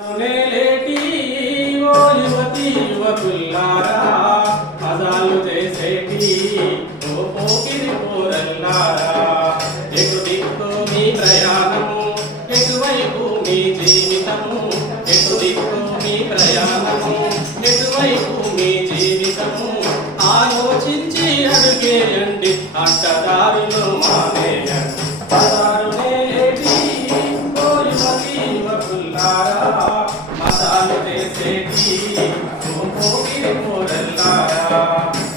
నేలేటి ఓ యువతి యువకుల్లారా మజాలు చేసేటి ఓ పోకిరి పోరల్లారా ఎటు దిక్కు మీ ప్రయాణము ఎటువైపు మీ జీవితము ఎటు దిక్కు మీ ప్రయాణము ఎటువైపు మీ జీవితము ఆలోచించి అడుగేయండి అడ్డదారులు మానేయండి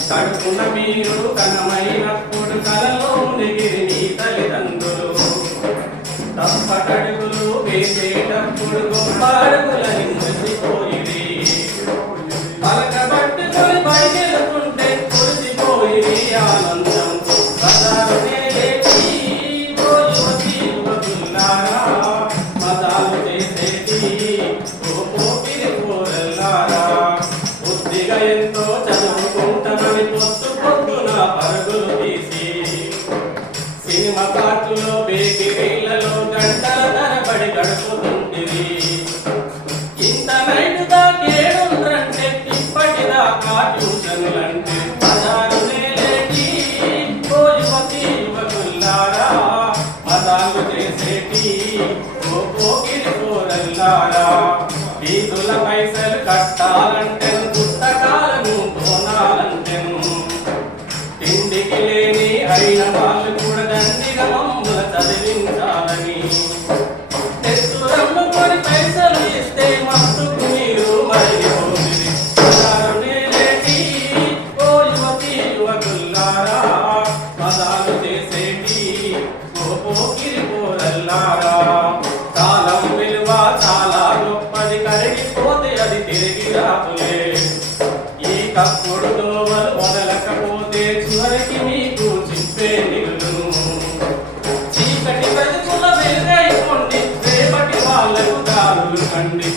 కడుపున మీరు కనమైనప్పుడు కలలో నెగిరి మీ తల్లిదండ్రులు తప్పటడుగులు వేసేటప్పుడు గొప్ప అడుగులని మురిసిపోయిరి పలకబట్టుకొని బయలుకుంటే కురిసిపోయిరి ఆనందంతో మజాలు చేసేటి ఓ పోకిరి పోరల్లారా బుద్ధిగా ఎంతో చదువుకుంటామని పొద్దు పొద్దున పరుగులు తీసి సినిమా పాటలో బేకరీలలో గంటల తరబడి గడుపుతుంటిరి ఇంత నైట్ దాకేడుండ్రంటే ఇప్పటిదాకా ట్యూషన్లంటే మజాలు నేలేటి ఓ యువతి యువకుల్లారా మజాలు చేసేటి ఓ పోకిరి పోరల్లారా ఫీజుల పైసలు కట్టాలంటే పుస్తకాలను కొనాలంటే తిండికి లేని అయిన వాళ్ళు కూడా దండిగా మమ్ముల చదివించాలని తెస్తురమ్ము కొని పైసలు ఇస్తే మస్తుకు మీరు మరిగిపోతుంది నేలేటి ఓ యువతి యువకుల్లారా మజాలు చేసేటి ఓ పోకిరి పోరల్లారా కాలం విలువ చాలా గొప్పది కరిగిపోతే అది తిరిగి రాదులే ఈ తప్పుడు దోవలు వదలకపోతే చివరికి మీకు చిప్పే నిలును చీకటి బ్రతుకుల వెలుగైపోండి రేపటి వాళ్ళకు దారులు కండి